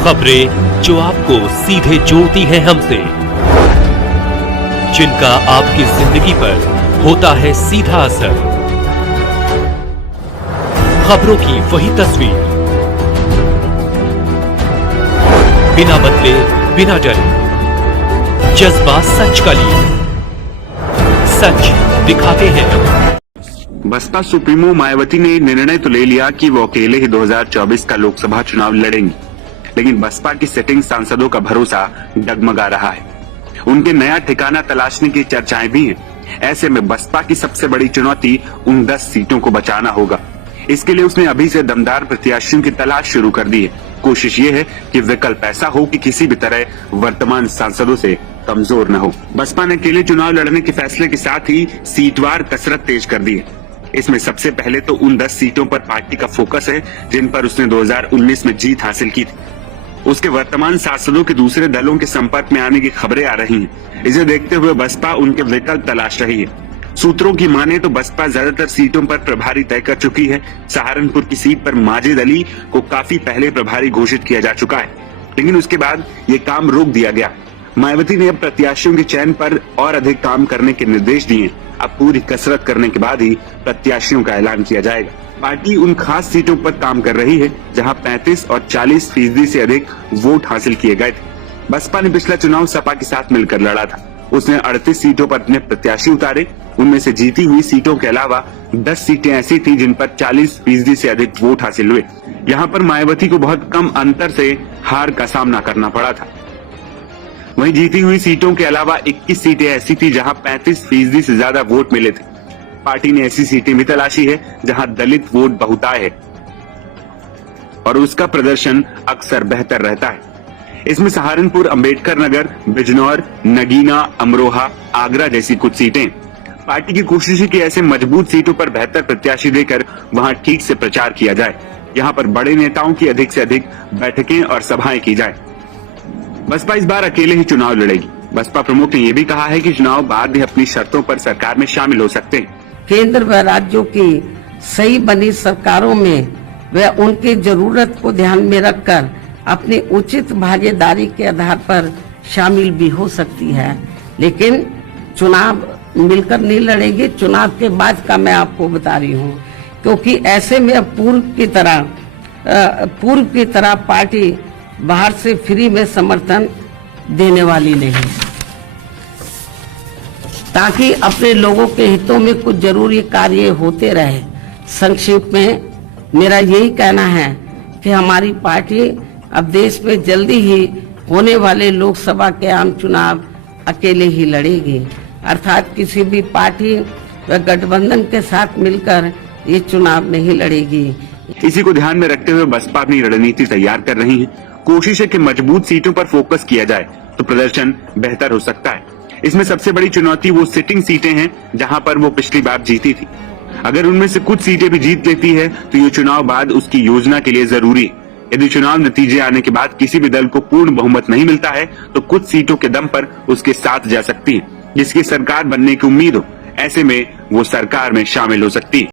खबरें जो आपको सीधे जोड़ती हैं हमसे, जिनका आपकी जिंदगी पर होता है सीधा असर। खबरों की वही तस्वीर, बिना बदले बिना डरे, जज्बा सच का लिए, सच दिखाते हैं। बसपा सुप्रीमो मायावती ने निर्णय तो ले लिया कि वो अकेले ही 2024 का लोकसभा चुनाव लड़ेंगी, लेकिन बसपा की सिटिंग सांसदों का भरोसा डगमगा रहा है। उनके नया ठिकाना तलाशने की चर्चाएं भी हैं। ऐसे में बसपा की सबसे बड़ी चुनौती उन 10 सीटों को बचाना होगा। इसके लिए उसने अभी से दमदार प्रत्याशियों की तलाश शुरू कर दी है। कोशिश ये है कि विकल्प ऐसा हो कि किसी भी तरह वर्तमान सांसदों से कमजोर न हो। बसपा ने अकेले चुनाव लड़ने के फैसले के साथ ही सीटवार कसरत तेज कर दी है। इसमें सबसे पहले तो उन 10 सीटों पर पार्टी का फोकस है जिन पर उसने 2019 में जीत हासिल की थी। उसके वर्तमान सांसदों के दूसरे दलों के संपर्क में आने की खबरें आ रही हैं। इसे देखते हुए बसपा उनके विकल्प तलाश रही है। सूत्रों की माने तो बसपा ज्यादातर सीटों पर प्रभारी तय कर चुकी है। सहारनपुर की सीट पर माजिद अली को काफी पहले प्रभारी घोषित किया जा चुका है, लेकिन उसके बाद ये काम रोक दिया गया। मायावती ने अब प्रत्याशियों के चयन पर और अधिक काम करने के निर्देश दिए। अब पूरी कसरत करने के बाद ही प्रत्याशियों का ऐलान किया जाएगा। पार्टी उन खास सीटों पर काम कर रही है जहां 35 और 40% से अधिक वोट हासिल किए गए थे। बसपा ने पिछला चुनाव सपा के साथ मिलकर लड़ा था। उसने 38 सीटों पर अपने प्रत्याशी उतारे। उनमें से जीती हुई सीटों के अलावा 10 सीटें ऐसी थी जिन पर 40% से अधिक वोट हासिल हुए। यहाँ पर मायावती को बहुत कम अंतर से हार का सामना करना पड़ा था। वहीं जीती हुई सीटों के अलावा 21 सीटें ऐसी थी जहां 35% से ज्यादा वोट मिले थे। पार्टी ने ऐसी सीटें भी तलाशी है जहां दलित वोट बहुताय है और उसका प्रदर्शन अक्सर बेहतर रहता है। इसमें सहारनपुर, अंबेडकर नगर, बिजनौर, नगीना, अमरोहा, आगरा जैसी कुछ सीटें। पार्टी की कोशिश है कि ऐसे मजबूत सीटों पर बेहतर प्रत्याशी देकर वहां ठीक से प्रचार किया जाए। यहाँ पर बड़े नेताओं की अधिक से अधिक बैठकें और सभाएं की जाए। बसपा इस बार अकेले ही चुनाव लड़ेगी। बसपा प्रमुख ने यह भी कहा है कि चुनाव बाद भी अपनी शर्तों पर सरकार में शामिल हो सकते हैं। केंद्र व राज्यों की सही बनी सरकारों में व उनकी जरूरत को ध्यान में रखकर अपनी उचित भागीदारी के आधार पर शामिल भी हो सकती है, लेकिन चुनाव मिलकर नहीं लड़ेगी। चुनाव के बाद का मैं आपको बता रही हूँ, क्योंकि ऐसे में पूर्व की तरह पार्टी बाहर से फ्री में समर्थन देने वाली नहीं, ताकि अपने लोगों के हितों में कुछ जरूरी कार्य होते रहे। संक्षेप में मेरा यही कहना है कि हमारी पार्टी अब देश में जल्दी ही होने वाले लोकसभा के आम चुनाव अकेले ही लड़ेगी, अर्थात किसी भी पार्टी व गठबंधन के साथ मिलकर ये चुनाव नहीं लड़ेगी। इसी को ध्यान में रखते हुए बसपा अपनी रणनीति तैयार कर रही है। कोशिश है कि मजबूत सीटों पर फोकस किया जाए तो प्रदर्शन बेहतर हो सकता है। इसमें सबसे बड़ी चुनौती वो सिटिंग सीटें हैं जहां पर वो पिछली बार जीती थी। अगर उनमें से कुछ सीटें भी जीत लेती है तो ये चुनाव बाद उसकी योजना के लिए जरूरी है। यदि चुनाव नतीजे आने के बाद किसी भी दल को पूर्ण बहुमत नहीं मिलता है तो कुछ सीटों के दम पर उसके साथ जा सकती है, जिसकी सरकार बनने की उम्मीद हो। ऐसे में वो सरकार में शामिल हो सकती है।